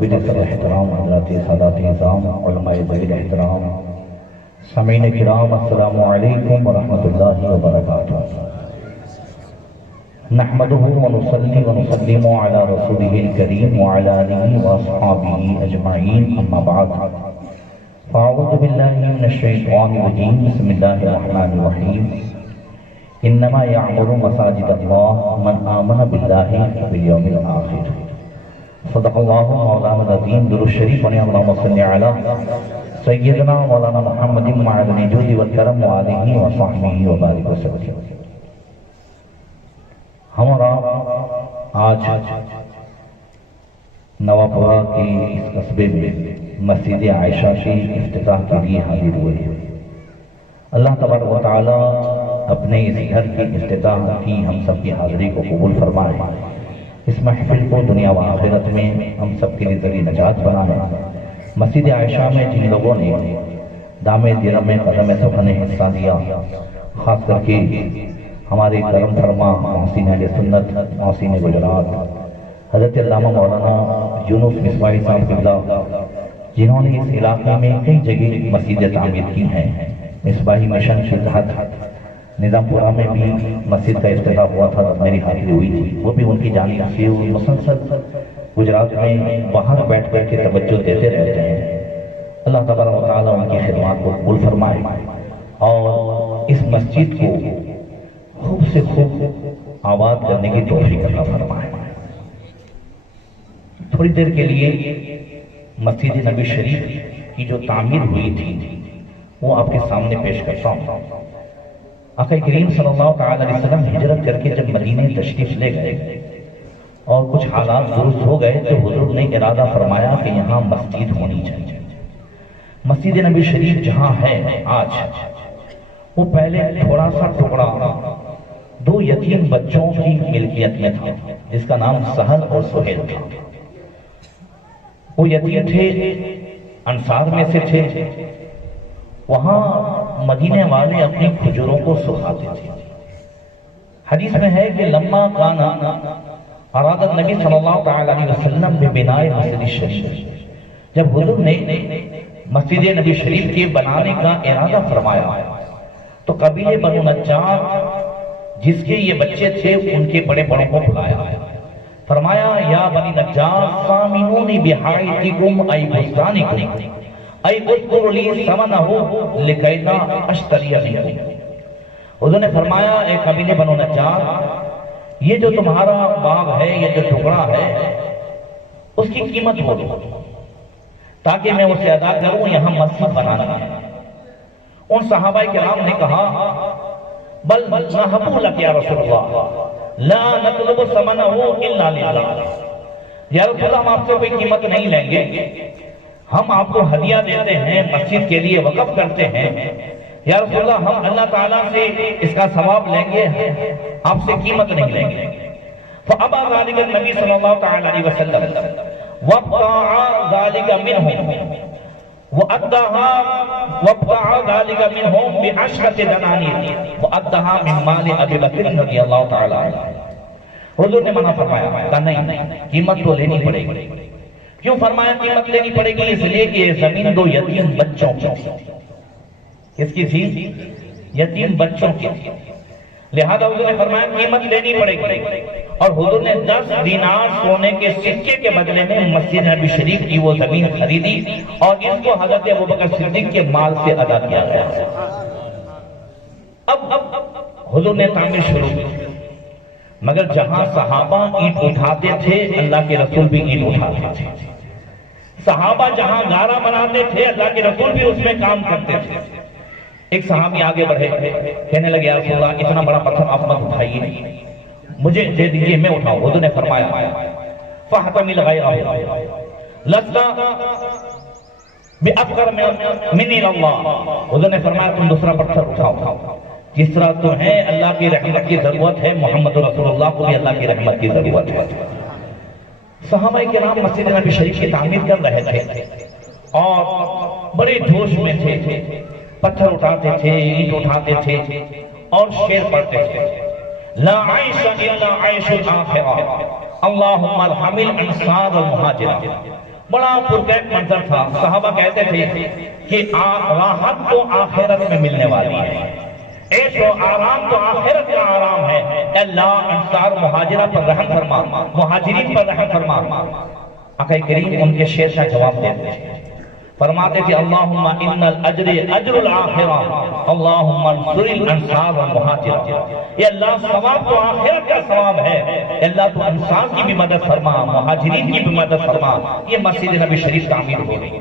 قابل صدر احترام حضرات سادات نظام علماء ذوی احترام سامعین کرام، السلام علیکم ورحمۃ اللہ وبرکاتہ۔ نحمده ونصلي ونسلم على رسوله الكريم وعلى آله وأصحابه أجمعين، أما بعد فأعوذ بالله من الشيطان الرجيم، بسم الله الرحمن الرحيم۔ إنما يعمر مساجد الله من آمن بالله واليوم الآخر۔ صدق اللہ مولانا العظیم۔ درود شریف پڑھیں، اللہم صل علی سیدنا مولانا محمد وعلی الجود والکرم وآلہ وصحبہ وبارک وسلم۔ ہمارا آج نواپورہ کے اس قصبے میں مسجد عائشہ کے افتتاح کے لیے حاضر ہوئے ہیں۔ اللہ تبارک و تعالی اپنے اس گھر کے افتتاح کی ہم سب کی حاضری کو قبول فرمائے، اس محفل کو دنیا و آخرت میں ہم سب کے لیے ذریعہ نجات بنائے۔ مسجد عائشہ میں جن لوگوں نے دام درم قدم سفر نے حصہ لیا، خاص کر کے ہمارے کرم فرما محسن اہل سنت، محسن گجرات حضرت علامہ مولانا یونس مصباحی صاحب قبلہ، جنہوں نے اس علاقے میں کئی جگہ مسجد تعمیر کی ہیں۔ مصباحی مشن کے تحت نظام پورہ میں بھی مسجد کا افتتاح ہوا تھا، میری حاضری ہوئی تھی، وہ بھی ان کی جانب سے مسلسل گجرات میں باہر بیٹھ کر کے توجہ دیتے رہتے ہیں۔ اللہ تبارک و تعالیٰ ان کی خدمات کو قبول فرمائے اور اس مسجد کو خوب سے خوب آباد کرنے کی توفیق عطا فرمائے۔ تھوڑی دیر کے لیے مسجد نبی شریف کی جو تعمیر ہوئی تھی وہ آپ کے سامنے پیش کرتا ہوں۔ آقا کریم صلی اللہ علیہ وسلم ہجرت کر کے جب مدینے تشریف لے گئے اور کچھ حالات درست ہو گئے تو حضور نے ارادہ فرمایا کہ یہاں مسجد ہونی چاہیے۔ مسجد نبی شریف جہاں ہے آج، وہ پہلے تھوڑا سا ٹکڑا دو یتیم بچوں کی ملکیت میں تھا، جس کا نام سہل اور سہیل تھا۔ وہ یتیم تھے، انصار میں سے تھے۔ وہاں مدینے والے اپنی کھجوروں کو سکھاتے تھے۔ حدیث میں ہے کہ لما کانا اراد النبی صلی اللہ علیہ وسلم ببناء مسجد شریف، جب حضور نے مسجد نبی شریف کے بنانے کا ارادہ فرمایا تو قبیلے بنو نجار جس کے یہ بچے تھے ان کے بڑے بڑوں کو بلایا، فرمایا یا بنی نجار سامنونی بحائطکم ای بستانکم اے اذکر لی ثمنہ لکینا اشتری منکم۔ حضور نے فرمایا اے قبیلے بنو نجار، یہ جو تمہارا باغ ہے، یہ جو ٹکڑا ہے، اس کی قیمت بولو تاکہ میں اسے ادا کروں، یہاں مسجد بنانا ہے۔ ان صحابہ کرام نے کہا بل نہبو لک یا رسول اللہ لا نطلب ثمنہ الا للہ، یا رسول اللہ ہم آپ سے کوئی قیمت نہیں لیں گے، ہم آپ کو ہدیہ دیتے ہیں، مسجد کے لیے وقف کرتے ہیں، یا رسول اللہ ہم اللہ تعالیٰ سے اس کا ثواب لیں گے، آپ سے قیمت نہیں لیں گے۔ فَأَبَى ذَلِكَ النَّبِي صلی اللہ علیہ وسلم وَابْتَعَ ذَلِكَ مِنْهُمْ وَابْتَعَ ذَلِكَ مِنْهُمْ بِعَشْرَةِ دَنَانِيرَ وَأَدَّهَا مِنْ مَالِ أَبِي بَكْرٍ رضی اللہ تعالیٰ عنہ۔ حضور نے منع فرمایا، کہا نہیں، قیمت تو لینی پڑے گی۔ کیوں فرمایا قیمت لینی پڑے گی؟ اس لیے کہ یہ زمین دو یتیم بچوں کی، کس کی تھی؟ یتیم بچوں کی، لہذا حضور نے فرمایا قیمت لینی پڑے گی۔ اور حضور نے 10 دینار سونے کے سکے کے بدلے میں مسجد نبی شریف کی وہ زمین خریدی اور اس کو حضرت ابوبکر صدیق کے مال سے ادا کیا گیا۔ اب حضور نے تعمیر شروع کی، مگر جہاں صحابہ اینٹ اٹھاتے تھے اللہ کے رسول بھی اینٹ اٹھاتے تھے، صحابہ جہاں گارا بناتے تھے اللہ کے رسول بھی اس میں کام کرتے تھے۔ ایک صحابی آگے بڑھے، کہنے لگے یا رسول اللہ اتنا بڑا پتھر آپ مت اٹھائیے، مجھے دے دیجئے میں اٹھاؤں۔ حضور نے فرمایا فَاحْتَمِلْ غَيْرَهُ لَسْتَ بِأَفْقَرَ مِنِّي اللَّهِ۔ حضور نے فرمایا تم دوسرا پتھر اٹھاؤ، جس طرح تمہیں اللہ کی رحمت کی ضرورت ہے، محمد رسول اللہ کو بھی اللہ کی رحمت کی ضرورت ہے۔ صحابہ کرام مسجد نبی شریف کی تعمیر کر رہے تھے اور بڑے جوش میں تھے، پتھر اٹھاتے تھے، اینٹ اٹھاتے تھے اور شعر پڑھتے تھے، لا عیش الا عیش الاخرہ اللہم ارحم الانصار والمہاجرہ بڑا پرکیف منظر تھا. صحابہ کہتے تھے کہ راحت تو آخرت میں ملنے والی ہے، عیش و آرام تو آخرت کا آرام ہے. اللہ انصار مہاجرہ پر رحم فرما، مہاجرین پر رحم فرما. آقا کریم ان کے شعر کا جواب دیتے تھے، فرماتے تھے اللہم ان الاجر اجر الآخرہ اللہم انصر الانصار والمہاجرہ. یہ اللہ ثواب تو آخرت کا ثواب ہے، اللہ تو انصار کی بھی مدد فرما، مہاجرین کی بھی مدد فرما. یہ مسجد نبی شریف تعمیر ہو گئی.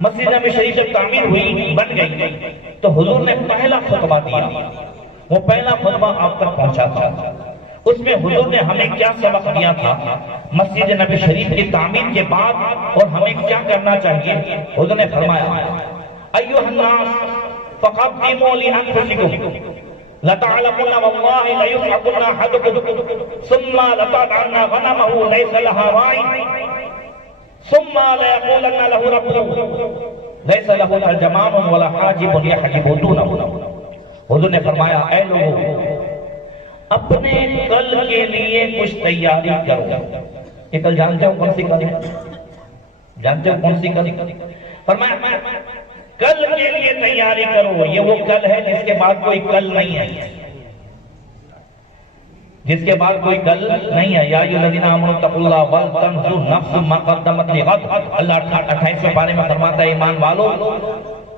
مسجد نبی شریف جب تعمیر ہوئی، بن گئی، تو حضور نے پہلا خطبہ دیا. وہ پہلا خطبہ آپ تک پہنچا تھا. اس میں حضور نے ہمیں کیا سبق دیا تھا مسجد نبی شریف کی تعمیر کے بعد، اور ہمیں کیا کرنا چاہیے. حضور نے فرمایا ایھا الناس فقدموا لانفسکم لتعلمن واللہ لیسحقن احدکم ثم لتدعن غنمه ليس لها راعی ثم لیقولن له ربه ليس له ترجمان ولا حاجب يحجب دونه. حضور نے فرمایا اے لوگوں، اپنے کل کے لیے کچھ تیاری کرو. یہ کل جانتے ہو کون سی کل ہے؟ جانتے ہو کون سی کل؟ فرمایا کل کے لیے تیاری کرو. یہ وہ کل ہے جس کے بعد کوئی کل نہیں ہے، جس کے بعد کوئی کل نہیں ہے. یا ایھا الذین آمنوا اتقوا اللہ ولتنظر نفس ما قدمت لغد. اللہ 28ویں پارے میں فرماتا ہے ایمان والو،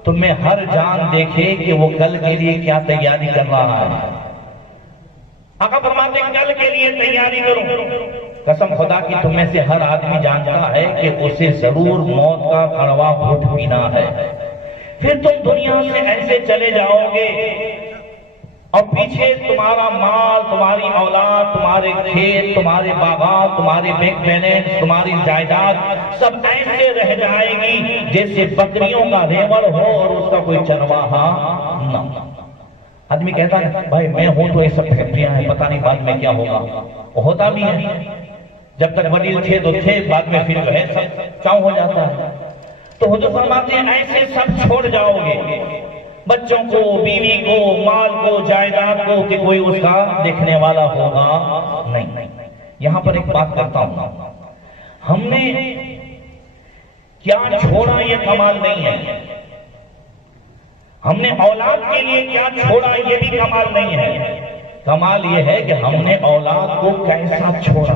تم میں ہر جان دیکھے کہ وہ کل کے لیے کیا تیاری کر رہا ہے. آقا فرماتے ہیں کل کے لیے تیاری کرو. قسم خدا کی تم میں سے ہر آدمی جانتا ہے کہ اسے ضرور موت کا کڑوا گھونٹ پینا ہے. پھر تم دنیا سے ایسے چلے جاؤ گے اور پیچھے تمہارا مال، تمہاری اولاد، تمہارے کھیت، تمہارے باغات، تمہارے بینک بیلنس، تمہاری جائیداد سب ایسے رہ جائے گی جیسے بکریوں کا ریوڑ ہو اور اس کا کوئی چرواہا نہ. آدمی کہتا ہے بھائی میں ہوں تو یہ سب فیکٹریاں ہیں، پتہ نہیں بعد میں کیا ہوگا. وہ ہوتا بھی ہے، جب تک وڈیل تھے تو تھے، بعد میں پھر جو ہے سب چاؤ ہو جاتا ہے. تو حضور فرماتے ہیں ایسے سب چھوڑ جاؤ گے، بچوں کو، بیوی کو، مال کو، جائیداد کو، کہ کوئی اس کا دیکھنے والا ہوگا نہیں. یہاں پر ایک بات کرتا ہوں، ہم نے کیا چھوڑا یہ کمال نہیں ہے. ہم نے اولاد کے لیے کیا چھوڑا یہ بھی کمال نہیں ہے. کمال یہ ہے کہ ہم نے اولاد کو کیسا چھوڑا.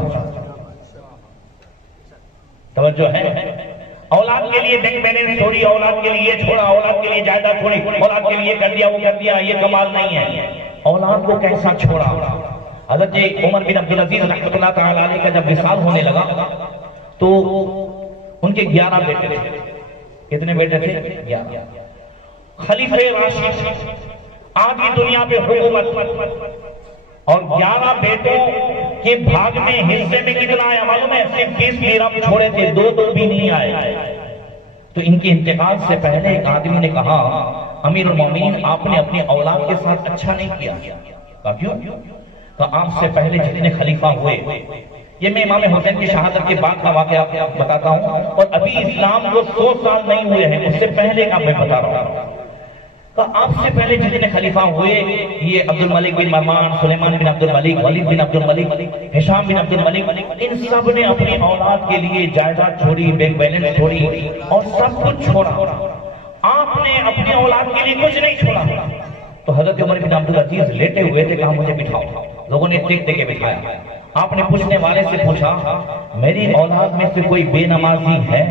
توجہ ہے؟ اولاد کے لیے بینک بیلنس چھوڑی، اولاد کے لیے چھوڑا، اولاد کے لیے جائیداد چھوڑی، اولاد کے لیے کر دیا وہ کر دیا، یہ کمال نہیں ہے. اولاد کو کیسا چھوڑا. حضرت عمر بن عبدالعزیز رحمۃ اللہ تعالی علیہ کا جب وصال ہونے لگا تو ان کے 11 بیٹے تھے. کتنے بیٹے تھے؟ 11. خلیفہ راشد آدھی دنیا پہ حکومت، اور 11 بیٹوں کے بھاگنے حصے میں کتنا آیا معلوم ہے؟ صرف 20 درہم چھوڑے تھے، 2 بھی نہیں آئے. تو ان کے انتقال سے پہلے ایک آدمی نے کہا امیر المومنین آپ نے اپنی اولاد کے ساتھ اچھا نہیں کیا. کہا کیوں؟ کہا آپ سے پہلے جتنے خلیفہ ہوئے، یہ میں امام حسین کی شہادت کے بعد کا واقعہ بتاتا ہوں، اور ابھی اسلام کو 100 سال نہیں ہوئے ہیں، اس سے پہلے کا میں بتا رہا ہوں. آپ سے پہلے جتنے خلیفہ ہوئے، یہ عبد الملک بن مروان، سلیمان بن عبد الملک، ولید بن عبد الملک، ہشام بن عبد الملک، ان سب نے اپنی اولاد کے لیے جائیداد چھوڑی، بینک بیلنس چھوڑی اور سب کچھ چھوڑا. آپ نے اپنی اولاد کے لیے کچھ نہیں چھوڑا. تو حضرت عمر بن عبدالعزیز لیٹے ہوئے تھے، کہا مجھے بٹھاؤ. لوگوں نے ٹیک دے کے بٹھایا. آپ نے پوچھنے والے سے پوچھا میری اولاد میں سے کوئی بے نمازی ہے؟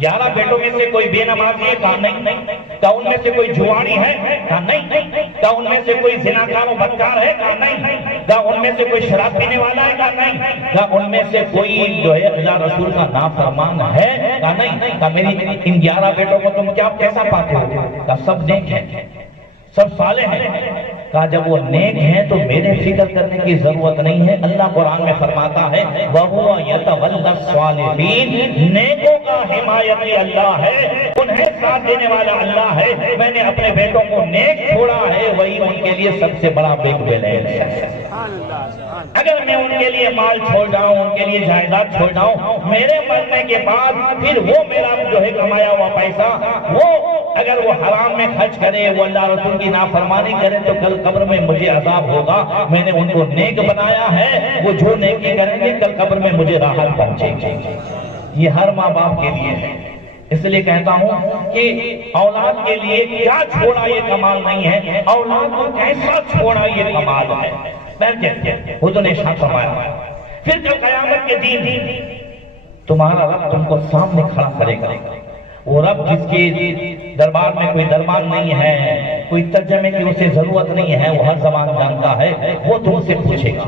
11 بیٹوں میں سے کوئی بے نمازی ہے؟ کہا نہیں. کہا ان میں سے کوئی جوانی ہے؟ کہا نہیں. کہا ان میں سے کوئی زناکار و بدکار ہے؟ کہا نہیں. کہا ان میں سے کوئی شراب پینے والا ہے؟ کہا نہیں. کہا ان میں سے کوئی جو ہے اللہ رسول کا نافرمان ہے؟ کہا نہیں. کہا میری ان 11 بیٹوں کو تم کیا کیسا پاتے ہو؟ کہا سب نیک ہیں، سب صالح ہیں. کہا جب وہ نیک ہیں تو میرے فکر کرنے کی ضرورت نہیں ہے. اللہ قرآن میں فرماتا ہے وَهُوَ يَتَوَلَّى الصَّالِحِينَ، نیکوں کا حمایتی اللہ ہے، انہیں ساتھ دینے والا اللہ ہے. میں نے اپنے بیٹوں کو نیک چھوڑا ہے، وہی ان کے لیے سب سے بڑا بیک بیلنس ہے. اگر میں ان کے لیے مال چھوڑ جاؤں، ان کے لیے جائیداد چھوڑ جاؤں، میرے مرنے کے بعد پھر وہ میرا جو ہے کمایا ہوا پیسہ وہ اگر وہ حرام میں خرچ کرے، وہ اللہ رسول کی نافرمانی کرے تو کل قبر میں مجھے عذاب ہوگا۔ میں نے ان کو نیک بنایا ہے، وہ جو نیکی کریں گے کل قبر میں مجھے راحت پہنچے گی۔ یہ ہر ماں باپ کے لیے ہے۔ اس لیے کہتا ہوں کہ اولاد کے لیے کیا چھوڑا یہ کمال نہیں ہے، اولاد کو کیسا چھوڑا یہ کمال ہے۔ حضور نے ارشاد فرمایا پھر کل قیامت کے دن تمہارا رب تم کو سامنے کھڑا کرے گا، وہ رب جس کے دربار میں کوئی دربان نہیں ہے، کوئی ترجمے کی اسے ضرورت نہیں ہے، وہ ہر زبان جانتا ہے، وہ تم سے پوچھے گا۔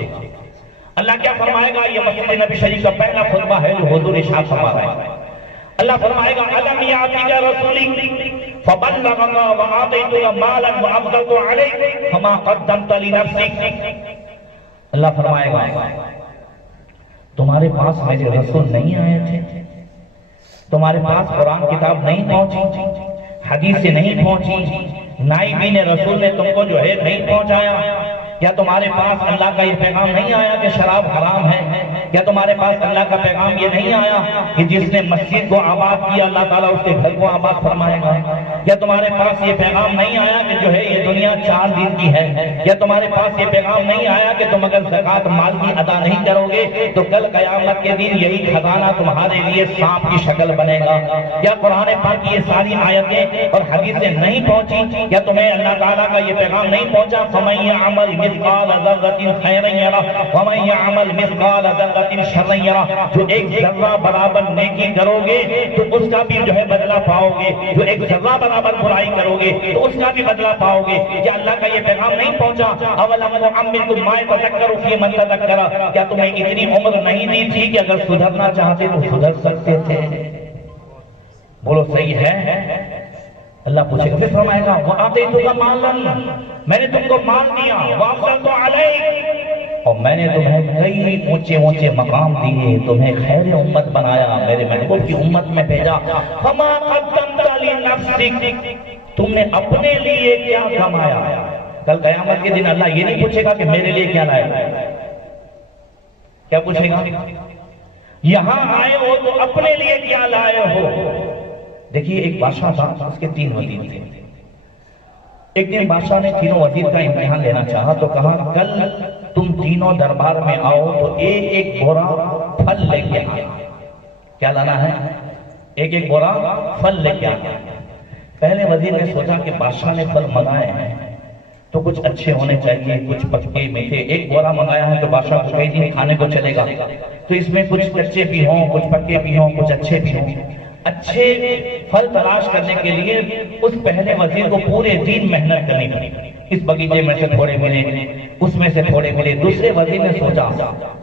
اللہ کیا فرمائے گا؟ یہ مسجد نبی شریف کا پہلا خطبہ ہے جو حضور ارشاد فرما رہے ہیں۔ اللہ فرمائے گا الم یاتک رسولی فبلغک وآتیتک مالا وافضلت علیک فما قدمت لنفسک۔ اللہ فرمائے گا تمہارے پاس میرے رسول نہیں آئے تھے، تمہارے پاس قرآن کتاب نہیں پہنچی، حدیث سے نہیں پہنچی، نائبین رسول نے تم کو جو ہے نہیں پہنچایا، کیا تمہارے پاس اللہ کا یہ پیغام نہیں آیا کہ شراب حرام ہے؟ کیا تمہارے پاس اللہ کا پیغام یہ نہیں آیا کہ جس نے مسجد کو آباد کیا اللہ تعالیٰ اس کے گھر کو آباد فرمائے گا؟ کیا تمہارے پاس یہ پیغام نہیں آیا کہ جو ہے یہ دنیا 4 دن کی ہے؟ کیا تمہارے پاس یہ پیغام نہیں آیا کہ تم اگر زکوٰۃ مال کی ادا نہیں کرو گے تو کل قیامت کے دن یہی خزانہ تمہارے لیے سانپ کی شکل بنے گا؟ کیا قرآن پاک کی یہ ساری آیتیں اور حدیثیں نہیں پہنچی؟ کیا تمہیں اللہ تعالیٰ کا یہ پیغام نہیں پہنچا؟ فَمَن يَعْمَلْ مِثْقَالَ ذَرَّةٍ خَيْرًا يَرَهُ وَمَن يَعْمَلْ مِثْقَالَ ذَرَّةٍ شَرًّا يَرَهُ۔ جو ایک ذرہ برابر نیکی کرو گے تو اس کا بھی جو ہے بدلہ پاؤ گے، جو ایک ذرہ برابر برائی کرو گے تو اس کا بھی بدلہ پاؤ گے۔ کیا اللہ کا یہ پیغام نہیں پہنچا؟ اولم نعمرکم ما یتذکر فی من تذکر، کیا تمہیں اتنی عمر نہیں دی تھی کہ اگر سدھرنا چاہتے تو سدھر سکتے تھے؟ بولو صحیح ہے؟ اللہ پوچھے گا، پھر فرمائے گا وَآتَيْتُكَ مَالًا، میں نے تم کو مال دیا، وَأَفْضَلْتُ عَلَيْكَ، اور میں نے تمہیں کئی اونچے اونچے مقام دیے، تمہیں خیر امت بنایا، میرے محبوب کی امت میں بھیجا۔ فَمَا قَدَّمْتَ لِنَفْسِكَ، تم نے اپنے لیے کیا کمایا؟ کل قیامت کے دن اللہ یہ نہیں پوچھے گا کہ میرے لیے کیا لائے، کیا پوچھے گا؟ یہاں آئے ہو تو اپنے لیے کیا لائے ہو؟ دیکھیے ایک بادشاہ تھا، اس کے 3 وزیر تھے۔ ایک دن بادشاہ نے تینوں وزیر کا امتحان لینا چاہا تو کہا کل تم تینوں دربار میں آؤ تو ایک ایک بورا پھل لے کے آنا۔ کیا لانا ہے؟ ایک ایک بورا پھل لے کے آنا۔ پہلے وزیر نے سوچا کہ بادشاہ نے پھل منگائے ہیں تو کچھ اچھے ہونے چاہیے، کچھ پکے میٹھے۔ ایک بورا منگایا ہے تو بادشاہ کو کئی دن کھانے کو چلے گا، تو اس میں کچھ کچے بھی ہوں، کچھ پکے بھی ہوں، کچھ اچھے بھی ہوں۔ اچھے پھل تلاش کرنے کے لیے اس پہلے وزیر کو پورے دن محنت کرنی پڑی۔ اس بغیچے میں سے تھوڑے ملے، اس میں سے تھوڑے ملے۔ دوسرے وزیر نے سوچا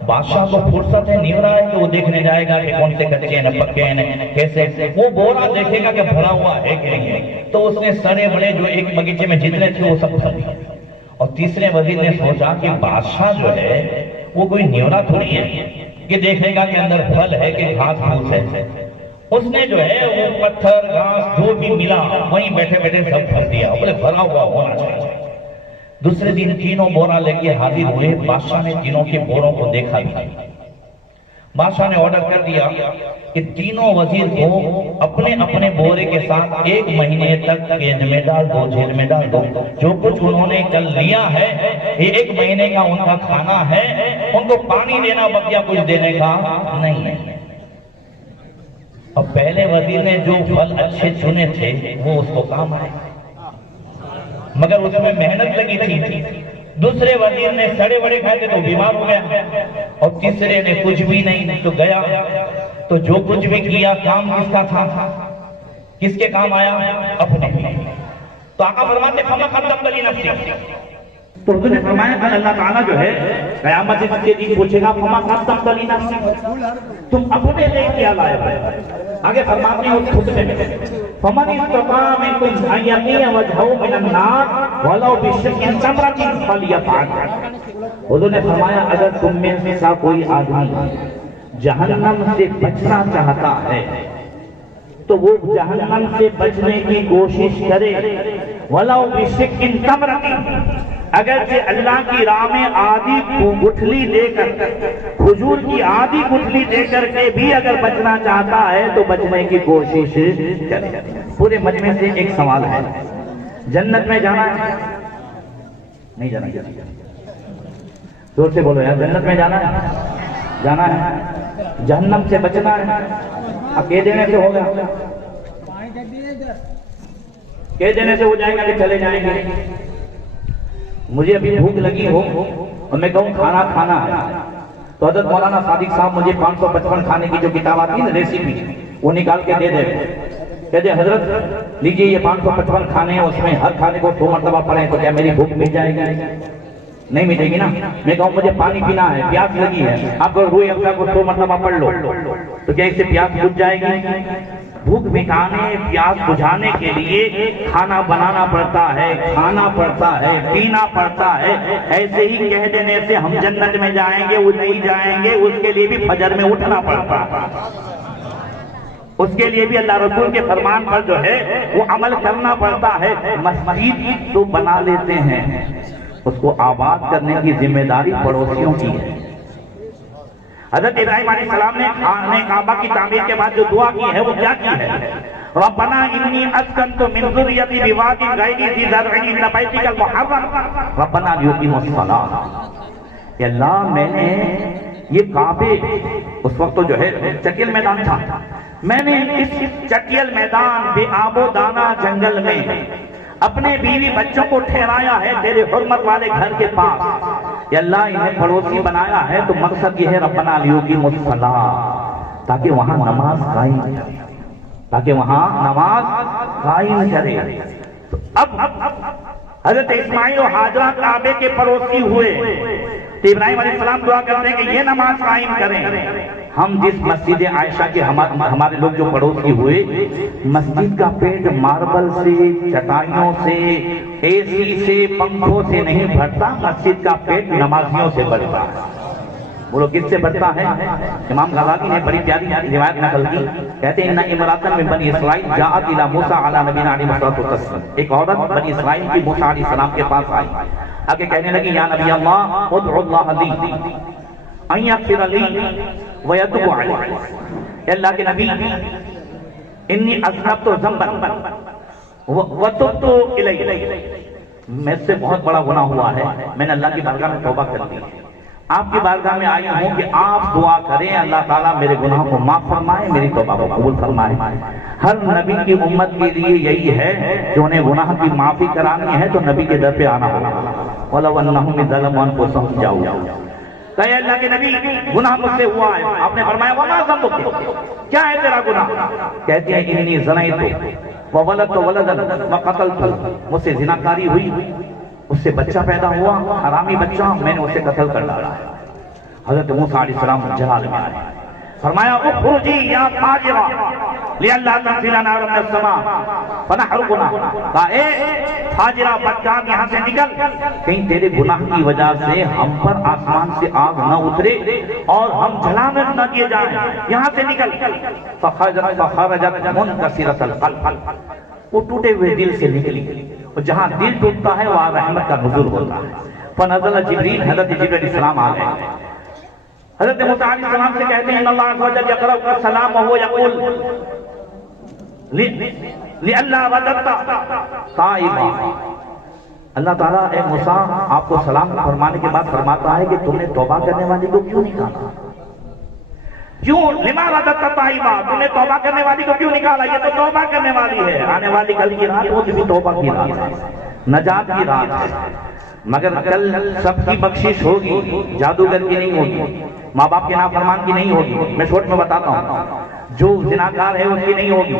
بادشاہ کو فرصت ہے، نہیں رہا ہے کہ وہ دیکھنے جائے گا کہ کون سے کچے ہیں پکے ہیں کیسے، وہ بورا دیکھے گا کہ بھرا ہوا ہے کہ نہیں ہے، تو اس نے سڑے بڑے جو ایک بغیچے میں جتنے تھے وہ سب پھل۔ اور تیسرے وزیر نے سوچا کہ بادشاہ جو ہے وہ کوئی نیورا تھوڑی ہے کہ دیکھے گا کہ اندر پھل ہے کہ گھاس پھوس ہے۔ اس نے جو ہے وہ پتھر گھاس جو بھی ملا وہیں بیٹھے بیٹھے سب بھر دیا، بولے بھرا ہوا ہونا چاہیے۔ دوسرے دن تینوں بورا لے کے حاضر ہوئے، بادشاہ نے تینوں کے بوروں کو دیکھا بھی۔ بادشاہ نے آرڈر کر دیا کہ تینوں وزیر کو اپنے اپنے بورے کے ساتھ 1 مہینے تک کیج میں ڈال دو، جیل میں ڈال دو۔ جو کچھ انہوں نے کل لیا ہے یہ 1 مہینے کا ان کا کھانا ہے، ان کو پانی دینا بقیہ کچھ دینے کا نہیں ہے۔ اور پہلے وزیر نے جو پھل اچھے چنے تھے وہ اس کو کام آئے، مگر اس میں محنت لگی تھی۔ دوسرے وزیر نے سڑے بڑے کھائے تھے تو بیمار ہو گیا، اور تیسرے نے کچھ بھی نہیں تو گیا۔ تو جو کچھ بھی کیا کام کس کا تھا؟ کس کے کام آیا؟ اپنے۔ تو آقا فرماتے فَمَا قَدَّمْتَ لِنَفْسِكَ، تو حضور نے فرمایا کہ اللہ تعالیٰ جو ہے قیامت کے دن پوچھے گا فَمَا قَدَّمْتَ لِنَفْسِكَ، تم اپنے لیے کیا لائے ہو؟ آگے فرماتے ہیں اس خطبے میں فَمَنِ اسْتَطَاعَ مِنْكُمْ أَنْ يَقِيَ وَجْهَهُ مِنَ النَّارِ وَلَوْ بِشِقِّ تَمْرَةٍ فَلْيَفْعَلْ۔ حضور نے فرمایا اگر تم میں سے کوئی آدمی جہنم سے بچنا چاہتا ہے تو وہ جہنم سے بچنے کی کوشش کرے، وَلَوْ بِشِقٍّ تَمْرَةٍ، اگرچہ اللہ کی راہ میں آدھی گٹھلی دے کر، کھجور کی آدھی گٹھلی دے کر کے بھی اگر بچنا چاہتا ہے تو بچنے کی کوشش کرے۔ پورے مجمع سے ایک سوال ہے، جنت میں جانا ہے؟ نہیں جانا؟ زور سے بولو یار، جنت میں جانا ہے؟ جانا ہے۔ جہنم سے بچنا ہے؟ کہہ دینے سے ہوگا؟ کہہ دینے سے ہو جائے گا کہ چلے جائیں گے؟ مجھے ابھی بھوک لگی ہو اور میں کہوں کھانا کھانا ہے تو حضرت مولانا صادق صاحب مجھے 555 کھانے کی جو کتاب آتی ہے نا ریسیپی، وہ نکال کے دے دے، کہتے حضرت لیجئے یہ 555 کھانے ہیں، اس میں ہر کھانے کو 100 مرتبہ پڑھیں تو کیا میری بھوک مٹ جائے گی؟ نہیں مٹے گی نا۔ میں کہوں مجھے پانی پینا ہے، پیاس لگی ہے، آپ کو روح افزا کو 100 مرتبہ پڑھ لو تو کیا اس سے پیاس بجھ جائے گی؟ بھوک مٹانے، پیاس بجھانے کے لیے کھانا بنانا پڑتا ہے، کھانا پڑتا ہے، پینا پڑتا ہے۔ ایسے ہی کہہ دینے سے ہم جنت میں جائیں گے وہ نہیں جائیں گے، اس کے لیے بھی فجر میں اٹھنا پڑتا ہے، اس کے لیے بھی اللہ رسول کے فرمان پر جو ہے وہ عمل کرنا پڑتا ہے۔ مسجد تو بنا لیتے ہیں، اس کو آباد کرنے کی ذمہ داری پڑوسیوں کی ہے۔ حضرت ابراہیم علیہ السلام نے خانہ کعبہ کی تعمیر کے بعد جو دعا کی ہے وہ کیا کی ہے؟ ربنا انی اسکنت من ذریتی بواد غیر ذی زرع عند بیتک المحرم ربنا لیقیموا الصلاۃ۔ کہ اللہ میں نے یہ کعبے، اس وقت تو جو ہے چکیل میدان تھا، میں نے اس چکیل میدان بے آب و دانہ جنگل میں اپنے بیوی بچوں کو ٹھہرایا ہے تیرے حرمت والے گھر کے پاس۔ یا اللہ انہیں پڑوسی بنایا ہے تو مقصد یہ ہے ربنا لیقیموا الصلاۃ، تاکہ وہاں نماز قائم کرے، تاکہ وہاں نماز قائم کرے۔ اب حضرت اسماعیل و ہاجرہ کعبے کے پڑوسی ہوئے تو ابراہیم علیہ السلام دعا کرتے ہیں کہ یہ نماز قائم کریں۔ ہم جس مسجد عائشہ کے ہمارے لوگ جو پڑوسی ہوئے، مسجد کا پیٹ ماربل سے، چٹائیوں سے، اے سی سے، پنکھوں سے نہیں بھرتا، مسجد کا پیٹ نمازیوں سے بھرتا ہے۔ بولو کس سے بھرتا ہے؟ امام غزالی نے بڑی پیاری روایت نقل کی، کہتے ہیں ان امراتن من بنی اسرائیل جاءت الی موسیٰ علی نبینا علیہ الصلوۃ والسلام، ایک عورت بنی اسرائیل کی موسیٰ علیہ السلام کے پاس آئی، آگے کہنے لگی یا نبی اللہ ادعو اللہ لی ان یغفر لی ویتوب علی۔ اے اللہ کے نبی انی اذنبت ذنبا وتبت الیہ، میں سے بہت بڑا گناہ ہوا ہے، میں نے اللہ کی بارگاہ میں توبہ کر دی، آپ کی بارگاہ میں آئی ہوں کہ آپ دعا کریں اللہ تعالیٰ میرے گناہوں کو معاف فرمائے، میری توبہ کو قبول فرمائے۔ ہر نبی کی امت کے لیے یہی ہے کہ انہیں گناہ کی معافی کرانی ہے تو نبی کے در پہ آنا ہوگا۔ وَلَوْ أَنَّهُمْ إِذْ ظَلَمُوا أَنفُسَهُمْ جَاءُوكَ، کہ اللہ کے نبی گناہ مجھ سے ہوا ہے، آپ نے فرمایا وَمَا ذَنبُكَ، کیا ہے تیرا گناہ؟ کہتے ہیں اِنِّي زَنَيْتُ وَوَلَدتُ وَلَدًا وَقَتَلْتُ، مجھ سے زناکاری ہوئی، اس سے بچہ پیدا ہوا، حرامی بچہ، میں نے اسے قتل کر ڈالا ہے۔ حضرت موسیٰ علیہ السلام جلال میں آئے، فرمایا اخرجی یا فاجرہ لئلا تنزل نار من السماء فنحرقنا، کہا اے فاجرہ بدکام یہاں سے نکل، کہیں تیرے گناہ کی وجہ سے ہم پر آسمان سے آگ نہ اترے اور ہم جلامت نہ کیے جائیں، یہاں سے نکل۔ فخرجت منکسرۃ القلب، وہ ٹوٹے ہوئے دل سے نکلی، اور جہاں دل ٹوٹتا ہے وہاں رحمت کا نزول ہوتا ہے۔ فنزل جبریل، حضرت جبریل علیہ السلام آ گئے، حضرت موسیٰ علیہ السلام سے کہتے ہیں ان اللہ عز و جل یقرأ السلام وهو يقول لئلا رددت تائبا، اللہ تعالیٰ اے موسیٰ آپ کو سلام فرمانے کے بعد فرماتا ہے کہ تم نے توبہ کرنے والی کو کیوں نکالا؟ کیوں لما رددت تائبا، تم نے توبہ کرنے والی کو کیوں نکالا؟ یہ تو توبہ کرنے والی ہے، آنے والی کل کی رات وہ بھی توبہ کی رات ہے، نجات کی رات ہے، مگر کل سب کی بخشش ہوگی، جادوگر کی نہیں ہوگی، ماں باپ کے نافرمان کی نہیں ہوگی، میں شورٹ میں بتاتا ہوں، جو زناکار ہے اس کی نہیں ہوگی،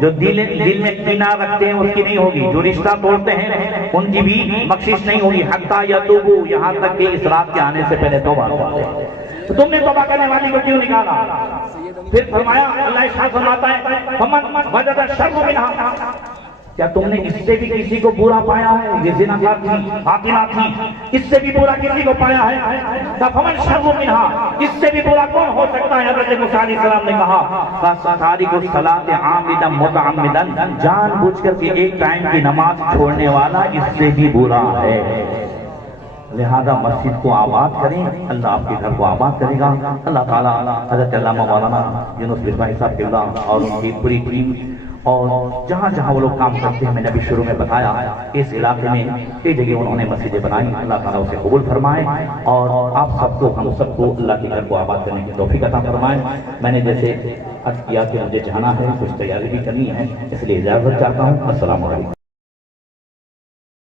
جو دل میں کینہ رکھتے ہیں اس کی نہیں ہوگی، جو رشتہ توڑتے ہیں ان کی بھی بخشش نہیں ہوگی، حتیٰ یتوبوا، یہاں تک کہ اس رات کے آنے سے پہلے توبہ کرتے ہیں۔ تو تم نے توبہ کرنے والی کو کیوں نکالا؟ پھر فرمایا اللہ ارشاد فرماتا ہے فمن وجد الشر منها، کیا تم نے اس سے بھی کسی کو برا پایا ہے؟ یہ زناکار تھی، قاتلہ تھی، اس سے بھی برا کسی کو پایا ہے؟ فمن شر منہا، اس سے بھی برا کون ہو سکتا ہے؟ حضرت موسیٰ علیہ السلام نے کہا تارک الصلاۃ عامدا متعمدا، جان بوجھ کر کے ایک ٹائم کی نماز چھوڑنے والا اس سے بھی برا ہے۔ لہذا مسجد کو آباد کریں، اللہ آپ کے گھر کو آباد کرے گا۔ اللہ تعالیٰ حضرت علامہ مولانا یونس بسماعیل صاحب قبلہ اور ان کی پوری ٹیم اور جہاں جہاں وہ لوگ کام کرتے ہیں، میں نے ابھی شروع میں بتایا اس علاقے میں کئی جگہ انہوں نے مسجدیں بنائی، اللہ تعالیٰ اسے قبول فرمائے اور آپ سب کو، ہم سب کو اللہ کے گھر کو آباد کرنے کی توفیق عطا فرمائے۔ میں نے جیسے عرض کیا کہ مجھے جانا ہے، کچھ تیاری بھی کرنی ہے، اس لیے اجازت چاہتا ہوں۔ السلام علیکم۔